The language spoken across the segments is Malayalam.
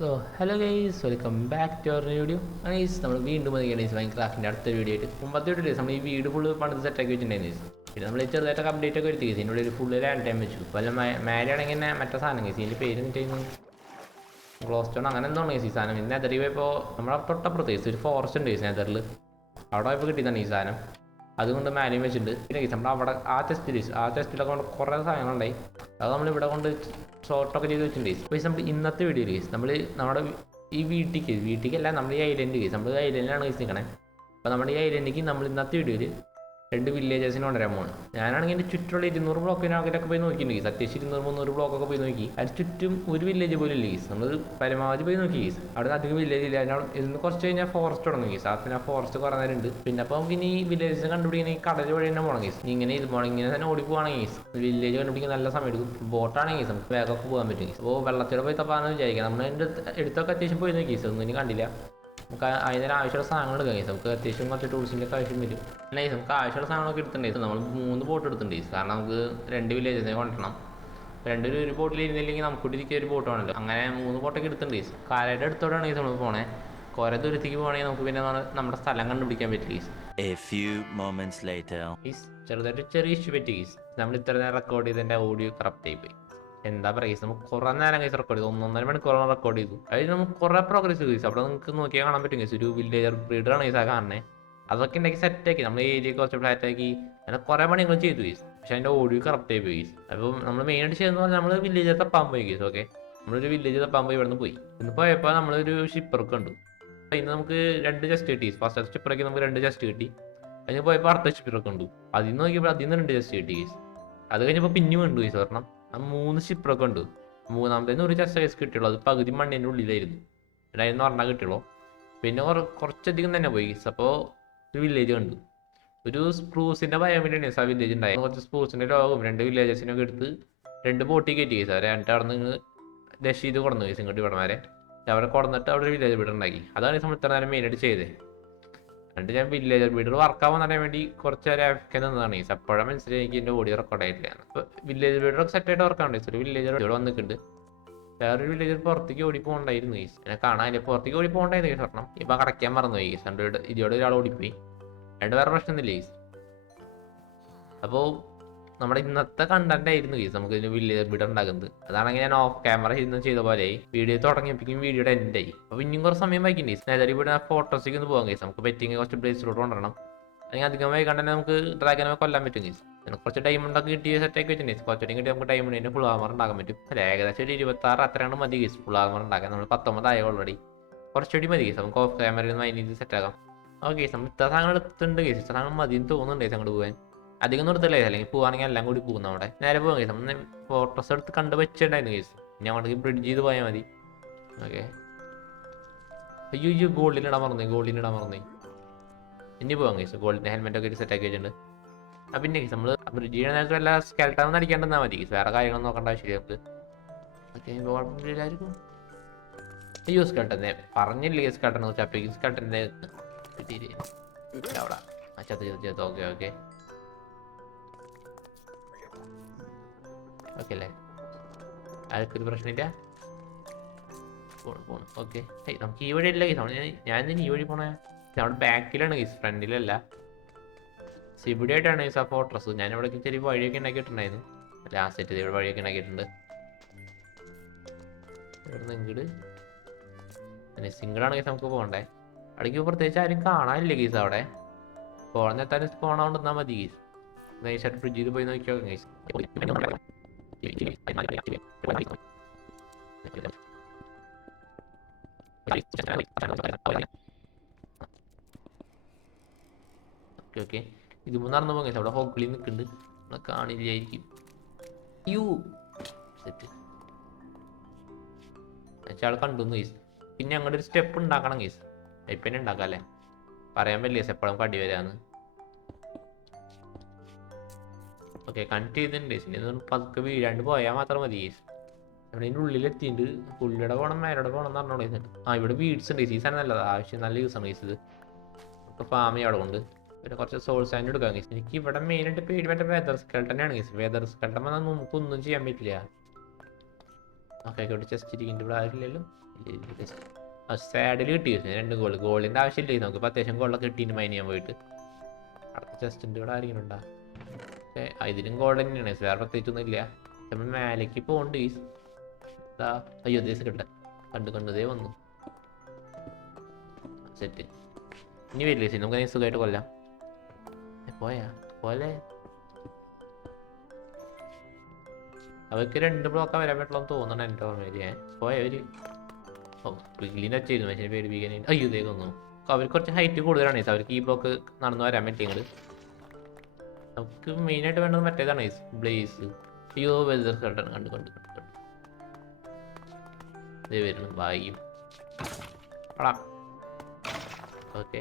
So hello guys, welcome back to our video. Guys, നമ്മൾ വീണ്ടും ഗൈസ് മൈൻക്രാഫ്റ്റിൻ്റെ അടുത്ത വീഡിയോ ആയിട്ട് മുമ്പത്തെ വീഡിയോ നമ്മൾ ഈ വീട് ഫുള്ള് പണിത് സെറ്റാക്കി വെച്ചിട്ടുണ്ടായിരുന്നു. പിന്നെ നമ്മൾ ചെറുതായിട്ടൊക്കെ അപ്ഡേറ്റ് ഒക്കെ വരുത്തി ഗൈസ്. ഇതിൻ്റെ ഒരു ഫുള്ള് ലാൻഡ് ടൈം വെച്ചു. വല്ല മേലെയാണെങ്കിൽ തന്നെ മറ്റേ സാധനം ഗൈസ്, ഇതിൻ്റെ പേര് എന്നിട്ടായിരുന്നു ഗ്ലോ സ്റ്റോൺ അങ്ങനെ എന്താണ് ഗൈസ് ഈ സാധനം. ഇന്ന് നെതറി പോയപ്പോൾ നമ്മളെ തൊട്ടപ്പുറത്ത് ഗൈസ് ഒരു ഫോറസ്റ്റ് ഉണ്ട് ഗൈസ് നെതറിൽ. അവിടെ പോയപ്പോൾ കിട്ടിയതാണ് ഈ സാധനം. അതുകൊണ്ട് മേലെയും വെച്ചിട്ടുണ്ട്. പിന്നെ ഗൈസ് നമ്മൾ അവിടെ ആ ടെസ്റ്റിലൊക്കെ കൊണ്ട് കുറേ സാധനങ്ങളുണ്ടായി. അത് നമ്മളിവിടെ കൊണ്ട് ഷോർട്ടൊക്കെ ചെയ്ത് വെച്ചിട്ടുണ്ട് ഗൈസ്. പക്ഷേ നമ്മൾ ഇന്നത്തെ വീഡിയോ ഗൈസ് നമ്മുടെ ഈ വീട്ടിലേക്കല്ല നമ്മൾ ഈ ഐലൻഡ് ഗൈസ്, നമ്മൾ ഐലൻഡിലാണ് ഗൈസ് നിൽക്കണേ. അപ്പോൾ നമ്മുടെ ഈ ഐലൻഡിലേക്ക് നമ്മൾ ഇന്നത്തെ വീഡിയോയിൽ 2 വില്ലേജസിന് കൊണ്ടുവരാൻ പോകണം. ഞാനാണെങ്കിൽ എൻ്റെ ചുറ്റുള്ള 200 ബ്ലോക്കിനകത്തൊക്കെ പോയി നോക്കിയിട്ടുണ്ട് ഗൈസ്. അത്യാവശ്യം 200-300 ബ്ലോക്കൊക്കെ പോയി നോക്കി. അതിന് ചുറ്റും ഒരു വില്ലേജ് പോലും ഇല്ല ഗൈസ്. നമ്മൾ പരമാവധി പോയി നോക്കി ഗൈസ്. അവിടെ അധികം വില്ലേജ് ഇല്ല. ഇന്ന് കുറച്ച് കഴിഞ്ഞാൽ ഫോറസ്റ്റ് തുടങ്ങും ഗൈസ്. പിന്നെ ആ ഫോറസ്റ്റ് കുറേ നേരം ഉണ്ട്. പിന്നെ അപ്പോൾ നമുക്ക് ഇനി വില്ലേജസ് കണ്ടുപിടിക്കുന്ന ഈ കടൽ വഴി തന്നെ പോകണം ഗൈസ്. ഇങ്ങനെ ഇത് പോകണം, ഇങ്ങനെ തന്നെ ഓടി പോകണമെങ്കിൽ ഗൈസ് വില്ലേജ് കണ്ടുപിടിക്കാൻ നല്ല സമയം എടുക്കും. ബോട്ടാണെങ്കിൽ ഗൈസ് നമുക്ക് വേഗമൊക്കെ പോകാൻ പറ്റും ഗൈസ്. അപ്പോൾ വെള്ളത്തിലൂടെ പോയി തപ്പാന്ന് വിചാരിക്കാം. നമ്മൾ എൻ്റെ എടുത്തൊക്കെ അത്യാവശ്യം പോയി നോക്കി ഗൈസ്. ഒന്നും ഇനി കണ്ടില്ല. നമുക്ക് അതിന് ആവശ്യമുള്ള സാധനങ്ങൾ എടുക്കാം ഗൈസ്. നമുക്ക് അത്യാവശ്യം കുറച്ച് ടൂൾസിൻ്റെ ഒക്കെ ആവശ്യം വരും. അല്ല ഗൈസ്, നമുക്ക് ആവശ്യമുള്ള സാധനങ്ങളൊക്കെ എടുത്തിട്ടുണ്ട്. നമ്മൾ 3 ബോട്ട് എടുത്തിട്ടുണ്ട് ഗൈസ്. കാരണം നമുക്ക് 2 വില്ലേജസിനെ കൊണ്ടുവരണം. ഒരു ബോട്ടിൽ ഇരുന്നില്ലെങ്കിൽ നമുക്ക് ഇരിക്കുക ഒരു ബോട്ട് വേണമല്ലോ. അങ്ങനെ 3 ബോട്ടൊക്കെ എടുത്തിട്ടുണ്ട് ഗൈസ്. കാലയുടെ അടുത്തോടെയാണ് ഗൈസ് നമ്മൾ പോണേ. കുറേ ദൂരത്തേക്ക് പോകണമെങ്കിൽ നമുക്ക് പിന്നെ നമ്മുടെ സ്ഥലം കണ്ടുപിടിക്കാൻ പറ്റും ഗൈസ്. ചെറുതായിട്ട് ചെറിയ ഇഷ്യൂ പറ്റി ഗൈസ്. നമ്മൾ ഇത്ര നേരം റെക്കോർഡ് ചെയ്തതിൻ്റെ ഓഡിയോ കറക്റ്റ് ആയിപ്പോയി. എന്താ പറയുക ഗൈസ്, നമുക്ക് കുറേ നേരം ഗൈസ് റെക്കോർഡ് ചെയ്തു. 1.5 മണിക്കൂറോളം റെക്കോർഡ് ചെയ്തു. അതിൽ നമുക്ക് കുറേ പ്രോഗ്രസ് ചെയ്തു ഗൈസ്. അവിടെ നിങ്ങൾക്ക് നോക്കിയാൽ കാണാൻ പറ്റും ഗൈസ്. ഒരു വില്ലേജർ ബ്രീഡറാണ് ഗൈസ് ആ കാണുന്നത്. അതൊക്കെ ഉണ്ടാക്കി സെറ്റാക്കി നമ്മൾ ഏരിയ കുറച്ച് ഫ്ലാറ്റാക്കി അങ്ങനെ കുറേ പണികൾ ചെയ്തു ഗൈസ്. പക്ഷെ അതിൻ്റെ ഓഡിയോ കറക്റ്റ് ആയി പോയി ഗൈസ്. അപ്പോൾ നമ്മൾ മെയിനായിട്ട് ചെയ്യുന്നത് പറഞ്ഞാൽ നമ്മൾ വില്ലേജ് തപ്പാൻ പോയി ഗൈസ്. ഓക്കെ, നമ്മളൊരു വില്ലേജ് തപ്പാൻ പോയി ഇവിടെ നിന്ന് പോയി. ഇന്ന് പോയപ്പോൾ നമ്മളൊരു ഷിപ്പറൊക്കെ ഉണ്ട്. ഇന്ന് നമുക്ക് 2 ചെസ്റ്റ് കിട്ടി. ഫസ്റ്റ് ഷിപ്പറൊക്കെ നമുക്ക് 2 ചെസ്റ്റ് കിട്ടി. അതിന് പോയപ്പോൾ അടുത്ത ഷിപ്പറൊക്കെ ഉണ്ട്. അതിൽ നിന്ന് നോക്കിയപ്പോൾ അതിൽ നിന്ന് 2 ചെസ്റ്റ് കിട്ടി ഗൈസ്. അത് കഴിഞ്ഞപ്പോൾ പിന്നെയും ഉണ്ട് ഗൈസ് പറഞ്ഞാൽ 3 ഷിപ്പറൊക്കെ ഉണ്ട്. മൂന്നാമത്തേന്ന് ഒരു ചെസ്റ്റ് ഗൈസ് കിട്ടിയുള്ളൂ. അത് പകുതി മണ്ണിൻ്റെ ഉള്ളിലായിരുന്നു. അതിന് പറഞ്ഞാൽ കിട്ടിയുള്ളൂ. പിന്നെ കുറച്ചധികം തന്നെ പോയി ഗൈസ്. അപ്പോൾ ഒരു വില്ലേജ് കണ്ടു. ഒരു സ്പ്രൂസിൻ്റെ ബയോമിലാണ് ആ വില്ലേജ് ഉണ്ടായത്. കുറച്ച് സ്പ്രൂസിൻ്റെ രോഗം 2 വില്ലേജസിനൊക്കെ എടുത്ത് 2 ബോട്ടിൽ കയറ്റി ഗൈസ്. അവരെ എന്നിട്ട് അവിടെ നിന്ന് ഡഷ് ചെയ്ത് കൊടുന്നു ഗൈസ് ഇങ്ങോട്ട് ഇവിടമാരെ. അവരെ കൊടുന്നിട്ട് അവിടെ ഒരു വില്ലേജ് ബീഡർ ഉണ്ടാക്കി. അതാണ് നമ്മൾ ഇത്ര നേരം മെയിനായിട്ട് ചെയ്തത്. എന്നിട്ട് ഞാൻ വില്ലേജർ ബീഡർ വർക്കാവാൻ പറയാൻ വേണ്ടി കുറച്ച് നേരം ആഫ്രിക്കൻ നിന്നതാണ് ഗൈസ്. അപ്പോഴാണ് മനസ്സിലായി എനിക്ക് എൻ്റെ ഓഡിയോ റെക്കോർഡ് ആയിട്ടില്ല. അപ്പോൾ വില്ലേജ് ബീഡറൊക്കെ സെറ്റായിട്ട് വർക്കാണ്. ഒരു വില്ലേജർ ഇവിടെ വന്നിട്ടുണ്ട്. വേറൊരു വില്ലേജർ പുറത്തേക്ക് ഓടി പോകണ്ടായിരുന്നു ഗൈസ്. എന്നെ കാണാനില്ല. പുറത്തേക്ക് ഓടി പോകണ്ടായിരുന്നു ഗൈസ് പറഞ്ഞാൽ. ഇപ്പം കടയ്ക്കാൻ മറന്നു ഗൈസ്. ഇതിയോടെ ഒരാൾ ഓടിപ്പോയി. വേറെ പ്രശ്നമൊന്നുമില്ല ഗൈസ്. അപ്പോൾ നമ്മുടെ ഇന്നത്തെ കണ്ടന്റ് ആയിരുന്നു ഗൈസ് നമുക്ക് ഇതിന് വില്ലേജർ ബീഡർ ഉണ്ടാക്കുന്നത്. അതാണെങ്കിൽ ഞാൻ ഓഫ് ക്യാമറ ചെയ്ത പോലെ വീഡിയോ തുടങ്ങിയപ്പോഴേക്കും വീഡിയോയുടെ എൻഡ് ആയി. അപ്പോൾ ഇനിയും കുറച്ച് സമയം വൈകിണ്ട് ഗൈസ്. നേരെ ഇവിടെ ഫോട്ടോസിലേക്ക് ഒന്ന് പോകാം ഗൈസ്. നമുക്ക് പറ്റിയെങ്കിൽ കുറച്ച് ബ്ലേസിലോട്ട് കൊണ്ടുവരണം. അല്ലെങ്കിൽ അധികമായി കണ്ടന്നെ നമുക്ക് ഡ്രാഗനെ കൊല്ലാൻ പറ്റും ഗൈസ്. കുറച്ച് ഡയമണ്ടൊക്കെ കിട്ടിയ സെറ്റാക്കി വെച്ചിട്ടുണ്ട്. കുറച്ചുകൂടി കിട്ടി നമുക്ക് ഡയമണ്ടിൻ്റെ ഫുൾ ആർമർ ഉണ്ടാക്കാൻ പറ്റും. അല്ല, ഏകദേശം ഒരു 26 അത്രയാണ് മതി ഗൈസ് ഫുൾ ആർമർ ഉണ്ടാക്കാൻ. നമ്മൾ 19 ആയ ഓൾറെഡി. കുറച്ചുകൂടി മതി ഗൈസ്. നമുക്ക് ഓഫ് ക്യാമറയിൽ നിന്ന് അതിന് സെറ്റാക്കാം. ഓക്കെ ഗൈസ്, നമ്മൾ ഇത്ര സാധനങ്ങൾ എടുത്തിട്ടുണ്ട് ഗൈസ്. ഇത്ര സാധനങ്ങൾ മതി എന്ന് തോന്നുന്നുണ്ട് ഗൈസ് അങ്ങോട്ട് പോകാൻ. അധികം നിർത്തില്ലേ, അല്ലെങ്കിൽ പോവാണെങ്കിൽ എല്ലാം കൂടി പോകും. നമ്മുടെ നേരെ പോകാം ഗൈസ്. നമ്മൾ ഫോട്ടോസ് എടുത്ത് കണ്ട് വെച്ചിട്ടുണ്ടായിരുന്നു ഗൈസ്. ഇനി അങ്ങോട്ടേക്ക് ബ്രിഡ്ജ് ചെയ്ത് പോയാൽ മതി. ഓക്കെ, അയ്യോ ഗോൾഡിനിടാൻ മറന്നേ. ഇനി പോകാം ഗൈസ്. ഗോൾഡിൻ്റെ ഹെൽമെറ്റൊക്കെ ഒരു സെറ്റാക്കി വെച്ചിട്ടുണ്ട്. പിന്നെ ഗൈസ് നമ്മൾ ബ്രിഡ്ജ് ചെയ്യുന്ന നേരത്തെ വല്ല സ്കെൽട്ടൺ അടിക്കേണ്ടെന്നാൽ മതി ഗൈസ്. വേറെ കാര്യങ്ങളൊന്നും നോക്കേണ്ട ആവശ്യമില്ല നമുക്ക്. ഓക്കെ, കുഴപ്പമില്ലായിരിക്കും. അയ്യോ സ്കെൽട്ടനെ പറഞ്ഞില്ലേ സ്കെൽട്ടനെ കുറിച്ച്. അപ്പോഴേക്കും സ്കെൽട്ടൻ്റെ അവിടെ ചത്ത്. ഓക്കെ ഓക്കെ അല്ലേ, ആർക്കൊരു പ്രശ്നമില്ല. പോണു. ഓക്കെ, നമുക്ക് ഈ വഴി അല്ല ഗൈസ്. ഞാൻ ഈ വഴി പോണേ. നമ്മുടെ ബാക്കിലാണ് ഗൈസ്, ഫ്രണ്ടിലല്ല. ഇവിടെ ആയിട്ടാണ് ഗൈസ് ആ ഫോട്ടോസ്. ഞാനിവിടെ ചെറിയ വഴിയൊക്കെ ഉണ്ടാക്കിയിട്ടുണ്ടായിരുന്നു. ലാസ്റ്റ് ഇവിടെ വഴിയൊക്കെ ഉണ്ടാക്കിയിട്ടുണ്ട്. ഇവിടെ നിന്ന് ഇങ്ങോട്ട് സിംഗിളാണ് ഗൈസ് നമുക്ക് പോകണ്ടേ. അവിടേക്ക് പ്രത്യേകിച്ച് ആരും കാണാനില്ല ഗൈസ്. അവിടെ പോണെത്താനും പോണോണ്ടെന്നാൽ മതി ഗൈസ്. നൈസായിട്ട് ഫ്രിഡ്ജ് ചെയ്ത് പോയി നോക്കിയോ ഗൈസ്. ഓക്കെ, ഇത് നടന്നു പോകാം ഗൈസ്. അവിടെ ഹോക്കിളി നിൽക്കുന്നുണ്ട്. നമ്മളെ കാണില്ലായിരിക്കും. സെറ്റ് വെച്ചാൽ കണ്ടു ഗൈസ്. പിന്നെ അങ്ങോട്ട് ഒരു സ്റ്റെപ്പ് ഉണ്ടാക്കണം ഗൈസ്. ഇപ്പം തന്നെ ഉണ്ടാക്കാം അല്ലേ, പറയാൻ പറ്റില്ല ഗൈസ് എപ്പോഴും കടി വരാന്ന്. ഓക്കെ, കണക്ട് ചെയ്തിട്ടുണ്ട് ഗൈസ്. ഇനി പതുക്കെ വീഴാണ്ട് പോയാൽ മാത്രം മതി ഗൈസ്. നമ്മളിതിൻ്റെ ഉള്ളിലെത്തിയിട്ടുണ്ട്. പുള്ളിയുടെ പോകണം മേലോടെ പോകണം എന്ന് പറഞ്ഞോളൂ ഗൈസ്. ഇവിടെ വീഡ്സ് ഉണ്ട് ഗൈസ്. ഈ സാധനം നല്ലതാണ്, ആവശ്യം നല്ല യൂസാണ് ഗൈസ്. ഇത് നമുക്ക് ഫാം ചെയ്യാൻ അവിടെ കൊണ്ട്. പിന്നെ കുറച്ച് സോൾ സാൻഡ് എടുക്കാം ഗൈസ്. എനിക്ക് ഇവിടെ മെയിനായിട്ട് പേടി മറ്റേ വെതർ സ്കെൽട്ടനാണ് ഗൈസ്. വെതർ സ്കെൽട്ടൻ വന്നാൽ നമുക്കൊന്നും ചെയ്യാൻ പറ്റില്ല. ഓക്കെ, ചെസ്റ്റ് ഇരിക്കുന്നുണ്ട്. ഇവിടെ ആരില്ലല്ലോ. സാഡിൽ കിട്ടി 2 ഗോൾ. ഗോളിന്റെ ആവശ്യമില്ലേ നമുക്ക്. ഇപ്പൊ അത്യാവശ്യം ഗോളൊക്കെ കിട്ടീന് മൈൻ ചെയ്യാൻ പോയിട്ട്. അടുത്ത ചെസ്റ്റിന്റെ ഇവിടെ ആരെങ്കിലും ഉണ്ടാ? പക്ഷേ ഇതിലും ഗോൾ തന്നെയാണ്, വേറെ പ്രത്യേകിച്ചൊന്നും ഇല്ല. നമ്മൾ മേലേക്ക് പോകണ്ട്. അയ്യോ ദേശം കിട്ട കണ്ടതേ വന്നു. സെറ്റ്. ഇനി വരില്ലേ സി, നമുക്ക് സുഖമായിട്ട് കൊല്ലാം. പോയാ പോലെ അവർക്ക് 2 ബ്ലോക്കാ വരാൻ പറ്റുള്ളൂ തോന്നണം എൻ്റെ ഓർമ്മയില്. പോയവര് ക്ലീൻ ചെയ്തു മനുഷ്യനെ പേടിപ്പിക്കാൻ. അയ്യോ ഇതേ തോന്നുന്നു. അവർക്ക് കുറച്ച് ഹൈറ്റ് കൂടുതലാണ്. അവർക്ക് ഈ ബ്ലോക്ക് നടന്നു വരാൻ പറ്റിയത്. നമുക്ക് മെയിനായിട്ട് വേണ്ടത് മറ്റേതാണ് ബ്ലേസ്. അയ്യോ വെതർ കണ്ടു കണ്ടു കണ്ടു കണ്ടു ഇതേ വരുന്നു. വായും ഓടാ. ഓക്കെ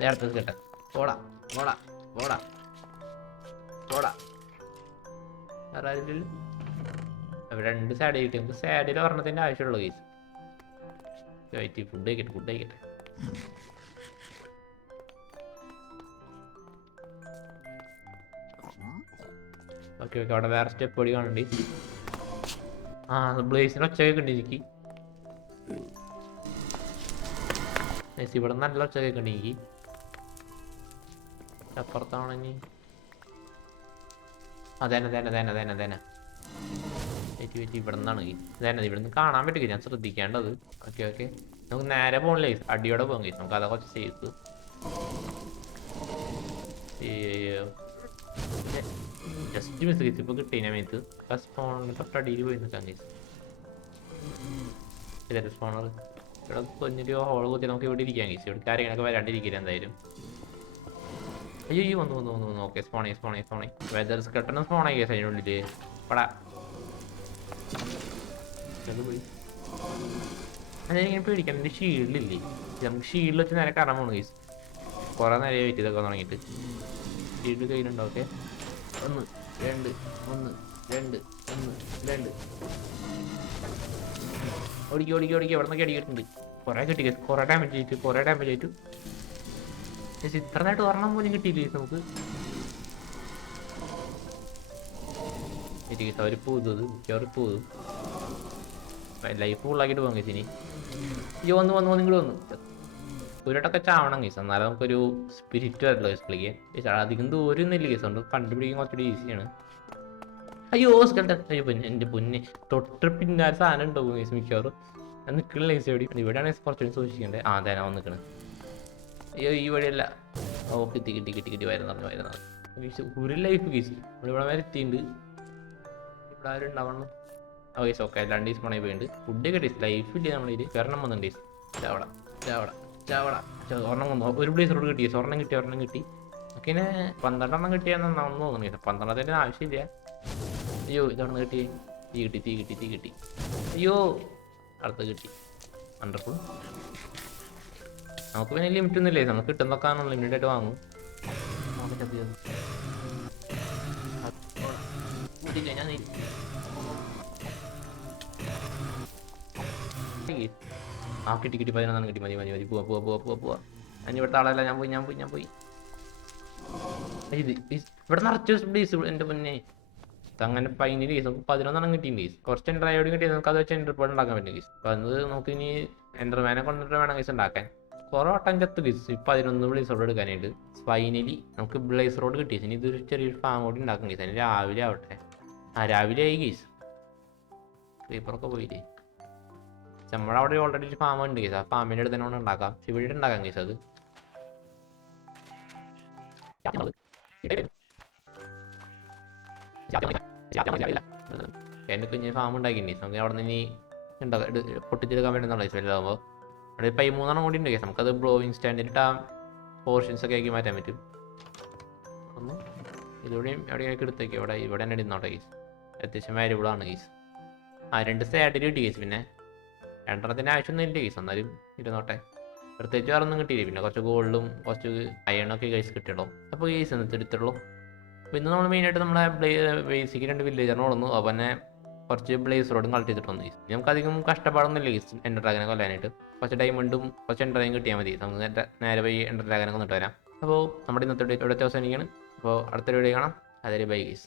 നേരത്തെ കേട്ടെ. ഓടാ ഓടാ ഓടാ ഓടാ. വേറെ ആരില്ലല്ലോ. അവർ 2 സാഡ് കിട്ടി. നമുക്ക് സാഡിൽ ഒരെണ്ണത്തിൻ്റെ ആവശ്യമുള്ളൂ കേസ്. ഫുഡ് കഴിക്കട്ടെ, ഫുഡ് കഴിക്കട്ടെ. Okay okay. അവിടെ വേറെ സ്റ്റെപ്പ് ഓടി കാണണ്ടി. ബ്ലേസിന് ഒച്ചയൊക്കെ ഉണ്ട് എനിക്ക്. ഇവിടെ നല്ല ഒച്ചയൊക്കെ ഉണ്ട് എനിക്ക്. അപ്പുറത്താണെങ്കിൽ അതന്നെ തന്നെ തന്നെ തന്നെ തന്നെ ഇവിടെ നിന്നാണ്. ഇതന്നെ ഇവിടെ നിന്ന് കാണാൻ പറ്റില്ല, ഞാൻ ശ്രദ്ധിക്കേണ്ടത്. Okay okay. നമുക്ക് നേരെ പോകണില്ലേ, അടിയോടെ പോകാൻ കഴിയും. നമുക്ക് അതൊക്കെ കുറച്ച് സേഫ്. Just miss case. ഇപ്പൊ കിട്ടിയ മേത്ത് സ്പോണിന് തൊട്ടടിയിൽ പോയി നിൽക്കാൻ കേസ്. ഇതല്ലേ സ്പോണർ. ഇവിടെ കൊഞ്ഞൊരു ഹോള് കുത്തി നമുക്ക് ഇവിടെ ഇരിക്കാൻ കേസ്. ഇവിടെ കാര്യങ്ങളൊക്കെ വരാണ്ടിരിക്കില്ല എന്തായാലും. അയ്യോ വന്നു വന്നു വന്നു വന്നു. ഓക്കെ സ്പോണേ സ്പോണേ സ്പോണേ. വെതർ സ്കട്ടനും സ്പോണായി കേസ് അതിനുള്ളില്. പടാ പോയി. അതെങ്ങനെ പേടിക്കാൻ. എൻ്റെ ഷീൽഡില്ലേ, നമുക്ക് ഷീൽഡിൽ വെച്ച് നേരെ കയറാൻ പോണു കേസ്. കുറെ നേരം വെയിറ്റ് ചെയ്തൊക്കെ തുടങ്ങിയിട്ട്. ഷീൽഡ് കയ്യിലുണ്ടോ? ഓക്കെ 1 2 1 2 1 2. ഓടിക്കും ഓടിക്കും ഓടിക്കും. എവിടെ നിന്നൊക്കെ അടിക്കിട്ടുണ്ട്. കുറെ കിട്ടി കേസ്. കുറെ ഡാമേജ് ചെയ്തിട്ട് കുറെ ഡാമേജ് ആയിട്ട് ഇത്ര നേരമായിട്ട് ഒരെണ്ണം പോലും കിട്ടിയില്ലേ നമുക്ക്. അവർ പൂതത് മിക്കവാറും പൂതും. ലൈഫ് ഫുള്ളാക്കിയിട്ട് പോകാം കേസ്. ഇനി ഈ വന്ന് വന്ന് നിങ്ങൾ വന്നു ഒരിടൊക്കെ ചാവണം കേസ്. എന്നാലും നമുക്കൊരു സ്പിരിറ്റ് വരല്ലോ കേസ് കളിക്കാൻ. അധികം ദൂരം ഒന്നുമില്ല കേസ്. കൊണ്ട് കണ്ടുപിടിക്കാൻ കുറച്ചുകൂടി ഈസിയാണ്. അയ്യോ സ്കെൽട്ടൻ. അയ്യോ പൊന്നെ എൻ്റെ പൊന്നെ. തൊട്ട് പിന്നാലെ സാധനം ഉണ്ടാവും കേസ് മിക്കവാറും. ഞാൻ നിൽക്കണില്ല കേസ്. ഇവിടെയാണ് കുറച്ചുകൂടി സൂക്ഷിക്കേണ്ടത്. തന്നെ അവൻ നിൽക്കണത്. അയ്യോ ഈ വഴിയല്ല. കിട്ടി കിട്ടി കിട്ടി കിട്ടി. വരുന്നത് ഒരു ലൈഫ് കേസ്. ഇവിടെ വരെ എത്തിയിട്ടുണ്ട്. ഇവിടെ ആരും ഉണ്ടാവണം. Case okay. 2 സ്പോണേ പോയിട്ടുണ്ട്. ഫുഡ് കിട്ടി. ലൈഫ് ഇല്ല നമ്മളിത്. ഒരെണ്ണം വന്നിട്ടുണ്ട് കേസ്. ചാവട ചാവട ചാവട. ഒരെണ്ണം വന്നു. ഒരു പ്ലേസ് റോഡ് കിട്ടി. ഒരെണ്ണം കിട്ടി ഒരെണ്ണം കിട്ടി. ഓക്കെ 12 കിട്ടിയാൽ നന്നാവുന്നു തോന്നുന്നു. 12 ആവശ്യമില്ല. അയ്യോ ഇതൊരെണ്ണം കിട്ടി. തീ കിട്ടി തീ കിട്ടി തീ കിട്ടി. അയ്യോ അടുത്ത് കിട്ടി. വണ്ടർഫുൾ. നമുക്ക് പിന്നെ ലിമിറ്റ് ഒന്നുമില്ലേ. നമുക്ക് കിട്ടുന്നൊക്കെ ലിമിറ്റഡ് ആയിട്ട് വാങ്ങും. ഞാൻ കിട്ടി കിട്ടി. 11 കിട്ടി. മതി മതി മതി. പോവാ പോവാ പോവാ പോവാ പോവാ. ഇവിടുത്തെ ആളല്ല. ഞാൻ പോയി ഞാൻ പോയി ഞാൻ പോയി. ഇത് ഇവിടെ നിറച്ച് പ്ലേസ് എൻ്റെ മുന്നേ. അങ്ങനെ ഫൈനൽ കേസ് നമുക്ക് 11 കിട്ടിയിട്ടുണ്ട് കേസ്. കുറച്ച് എൻ്റർയോട് കിട്ടിയത് നമുക്ക് അത് വെച്ച് എൻ്റർപോർട്ട് ഉണ്ടാക്കാൻ പറ്റും കേസ്. അപ്പോൾ അത് നമുക്ക് ഇനി എൻ്റർമാനെ കൊണ്ടിട്ട് വേണം കേസ് ഉണ്ടാക്കാൻ. കുറേ വട്ടം ചത്ത് കേസ്. 11 ബ്ലേസ് റോഡ് എടുക്കാനായിട്ട്. ഫൈനലി നമുക്ക് ബ്ലേസ് റോഡ് കിട്ടി. ഇനി ഇതൊരു ചെറിയൊരു ഫാം കൂടി ഉണ്ടാക്കും കേസ്. അതിന് രാവിലെ ആവട്ടെ. രാവിലെ ആയി കേസ്. പേപ്പറൊക്കെ പോയില്ലേ. നമ്മളവിടെ ഓൾറെഡി ഒരു ഫാം ഉണ്ട് കേസ്. ആ ഫാമിൻ്റെ അടുത്ത് തന്നെ ഉണ്ടാക്കാം. ഇവിടെ ഉണ്ടാക്കാം കേസ്. അത് എൻ്റെ കുഞ്ഞ് ഫാം ഉണ്ടാക്കിണ്ട്. നമുക്ക് അവിടെ നിന്ന് ഇനി പൊട്ടിച്ചെടുക്കാൻ വേണ്ടുന്ന വലുതാകുമ്പോൾ അവിടെ 13 കൂടി ഉണ്ട് കേസ്. നമുക്കത് ബ്ലോയിങ് സ്റ്റാൻഡിലിട്ട് ആ പോർഷൻസ് ഒക്കെ ആക്കി മാറ്റാൻ പറ്റും. ഒന്ന് ഇതോടെയും എവിടെയൊക്കെ എടുത്തേക്ക്. ഇവിടെ തന്നെ ഇടുന്നോട്ടെ കേസ്. അത്യാവശ്യം വാല്യുബിളാണ് കേസ്. 2 സാഡിൽ കിട്ടി കേസ്. പിന്നെ 2 ആവശ്യമൊന്നും ഇല്ല കേസ്. എന്നാലും ഇരുന്നോട്ടെ. പ്രത്യേകിച്ച് വേറെ ഒന്നും കിട്ടിയില്ല. പിന്നെ കുറച്ച് ഗോൾഡും കുറച്ച് അയണൊക്കെ കേസ് കിട്ടിയുള്ളൂ. അപ്പോൾ കേസ് എന്നിട്ട് എടുത്തുള്ളൂ. അപ്പോൾ ഇന്ന് നമ്മൾ മെയിനായിട്ട് നമ്മളെ ബേസിക് 2 വില്ലേജറിന് കൊടുന്നു. അപ്പോൾ തന്നെ കുറച്ച് ബ്ലേസ് റോഡും കളക്ട് ചെയ്തിട്ട് വന്നു. നമുക്ക് അധികം കഷ്ടപ്പാടൊന്നുമില്ല കേസ് എൻ്റർ ഡ്രാഗനെ കൊല്ലാനായിട്ട്. കുറച്ച് ഡയമണ്ടും കുറച്ച് എൻ്ററേയും കിട്ടിയാൽ മതി. നമുക്ക് നേരെ പോയി എൻ്റർ ഡ്രാഗനെ കൊണ്ടിട്ട് വരാം. അപ്പോൾ നമ്മുടെ ഇന്നത്തെ ഇവിടെ അവസാനിക്കുകയാണ്. അപ്പോൾ അടുത്തൊരു വീഡിയോ കാണാം. അതൊരു ബൈ കേസ്.